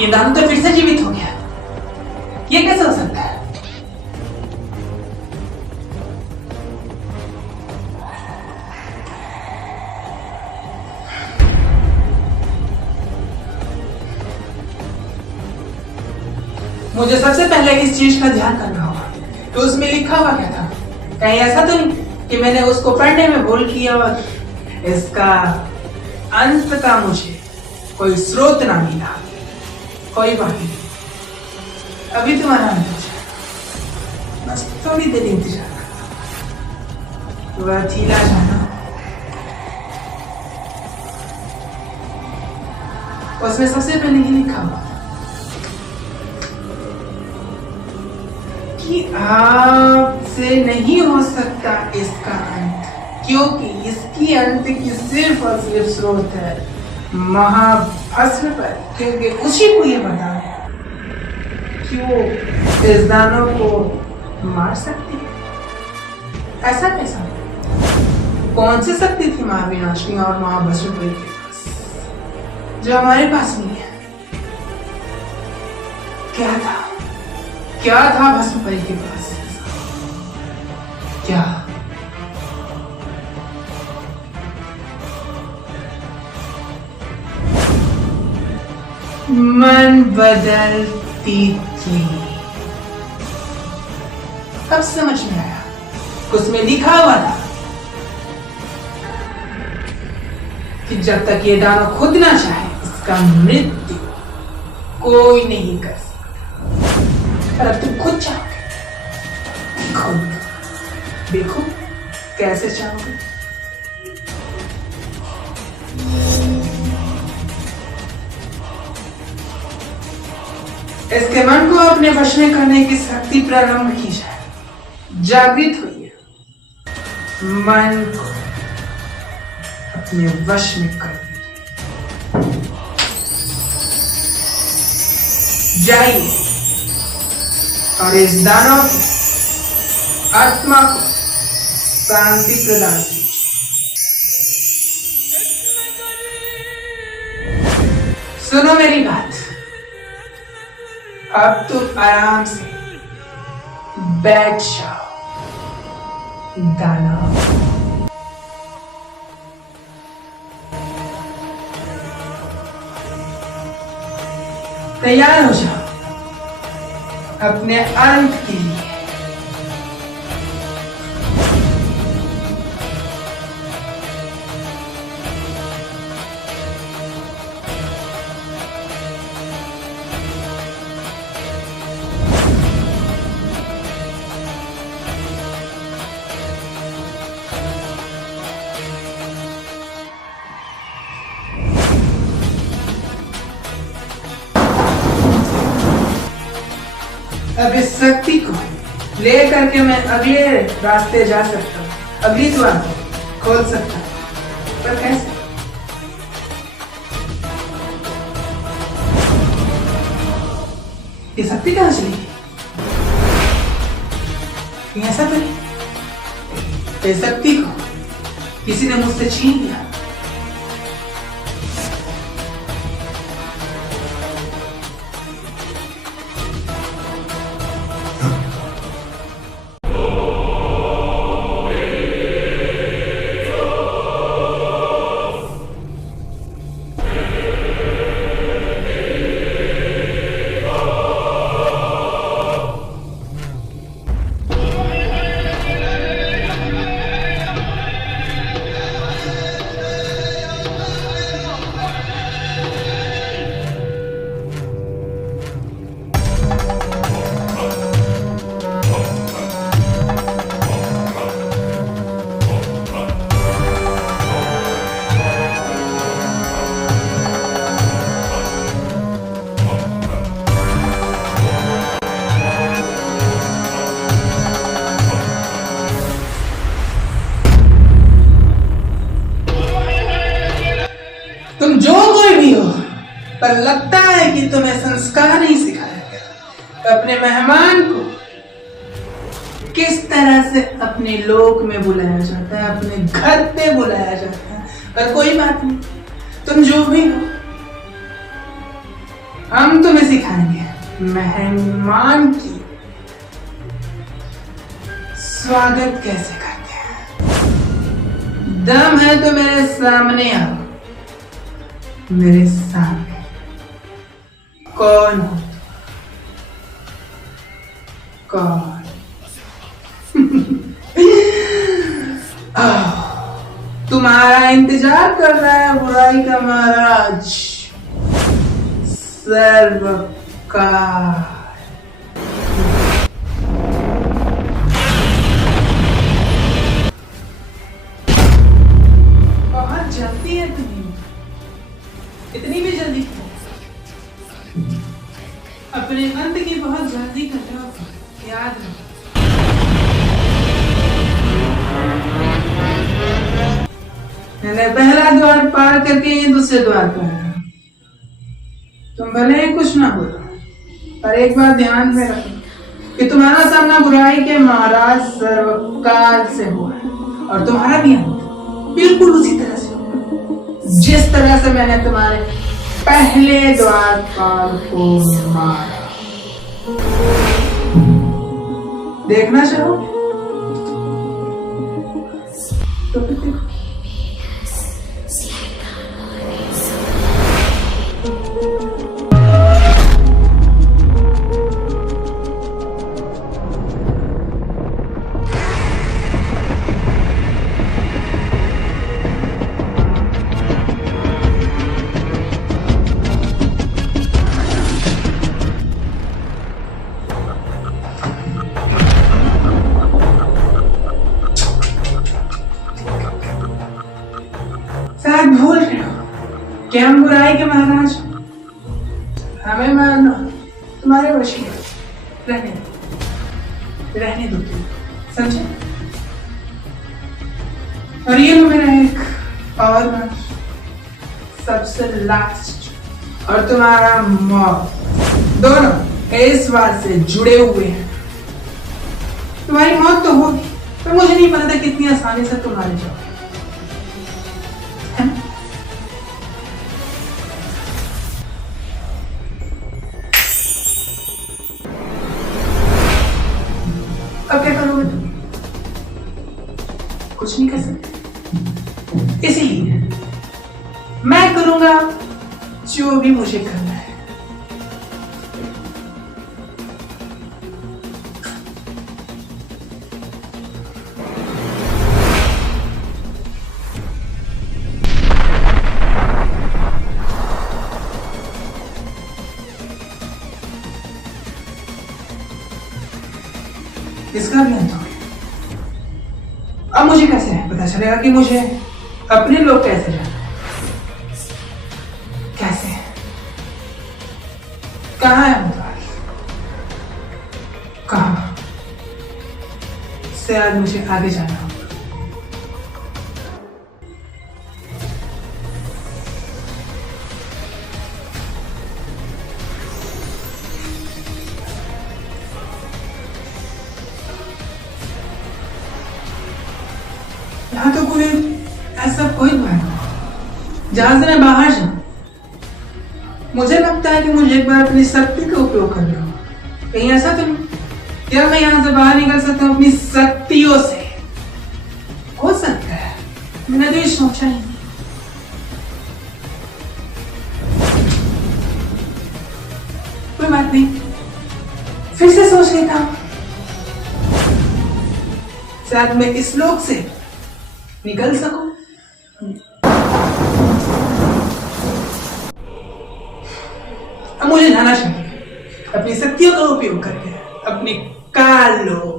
ये दानव तो फिर से जीवित हो गया। ये कैसे हो सकता है? मुझे सबसे पहले इस चीज का ध्यान करना होगा तो उसमें लिखा हुआ क्या था। कहीं ऐसा तो नहीं कि मैंने उसको पढ़ने में भूल किया और इसका अंत का मुझे कोई स्रोत ना मिला। कोई बात नहीं, अभी तुम्हारा अंत हो जाएगा। बस थोड़ी देर इंतजार करना। वह थीला जाना, उसमें सबसे पहले ही लिखा हुआ कि आपसे नहीं हो सकता इसका अंत, क्योंकि इसकी अंत की सिर्फ और सिर्फ स्रोत है महाभस्म पर, क्योंकि उसी को ये पता है कि वो इस दानव को मार सकती है। ऐसा कैसा? कौन सी शक्ति थी महाविनाशिनी और महाभस्म के पास जो हमारे पास नहीं है? क्या था भस्मपरी के पास? क्या? मन बदलती थी। अब समझ में आया, उसमें लिखा हुआ था कि जब तक ये दानव खुद ना चाहे इसका मृत्यु कोई नहीं कर सकता। और अब तुम खुद चाहोगे, खुद देखो कैसे चाहोगे। इसके मन को अपने वश में करने की शक्ति प्रारंभ की जाए। जागृत होइए, मन को अपने वश में कर दीजिए। जाइए और इस दानव की आत्मा को शांति प्रदान कीजिए। सुनो मेरी बात, अब तुम आराम से बैठ जाओ। दानव तैयार हो जाओ अपने अंत के लिए। अब इस शक्ति को ले करके मैं अगले रास्ते जा सकता हूँ, अगली द्वार खोल सकता हूँ, पर कैसे? ये शक्ति कहाँ चली गई? ऐसा तो नहीं, इस शक्ति को किसी ने मुझसे छीन लिया। तुम जो कोई भी हो, पर लगता है कि तुम्हें संस्कार नहीं सिखाया गया। अपने मेहमान को किस तरह से अपने लोक में बुलाया जाता है, अपने घर पे बुलाया जाता है। पर कोई बात नहीं, तुम जो भी हो हम तुम्हें सिखाएंगे मेहमान की स्वागत कैसे करते हैं। दम है तो मेरे सामने आओ, मेरे सामने। कौन हो? कौन? तुम्हारा इंतजार कर रहा है बुराई का महाराज सर्वकार। बहुत जल्दी है तुम्हें, इतनी भी जल्दी क्यों? अपने अंत की बहुत जल्दी कर रहे हो, याद रखो। मैंने पहला द्वार पार करके ये दूसरे द्वार पर आया। तुम भले ही कुछ ना बोलो, पर एक बात ध्यान में रखो कि तुम्हारा सामना बुराई के महाराज सर्वकाल से हुआ है, और तुम्हारा भी अंत बिल्कुल उसी तरह से होगा जिस तरह से मैंने तुम्हारे पहले द्वारपाल को मारा। देखना चाहो तो फिर देखो। शायद भूल रहे हो कि हम बुराई के महाराज, हमें मारना तुम्हारे वश में। रहने दो तुम, समझे? और ये लो मेरा एक और सबसे लास्ट, और तुम्हारा मौत, दोनों इस बात से जुड़े हुए हैं। तुम्हारी मौत तो होगी, पर मुझे नहीं पता था कितनी आसानी से तुम मारे जाओगे। अब क्या करोगे तुम? कुछ नहीं कर सकते, इसीलिए मैं करूंगा जो भी मुझे करना है। इसका भी अंत हो गया। अब मुझे कैसे पता चलेगा कि मुझे अपने लोग कैसे जाना है? कैसे? कहाँ है मुताल? कहाँ से आज मुझे आगे जाना होगा। यहाँ तो कोई ऐसा कोई बात नहीं जहां से मैं बाहर जाऊं। मुझे लगता है कि मुझे एक बार अपनी शक्ति का उपयोग करना होगा। कहीं ऐसा तो नहीं क्या मैं यहाँ से बाहर निकल सकता हूँ अपनी शक्तियों से? हो सकता है, मैंने तो ये सोचा ही नहीं। कोई बात नहीं, फिर से सोच लेता हूँ। शायद मैं इस लोक से निकल सकूं। अब मुझे जाना चाहिए अपनी शक्तियों का उपयोग करके अपने काल लोक।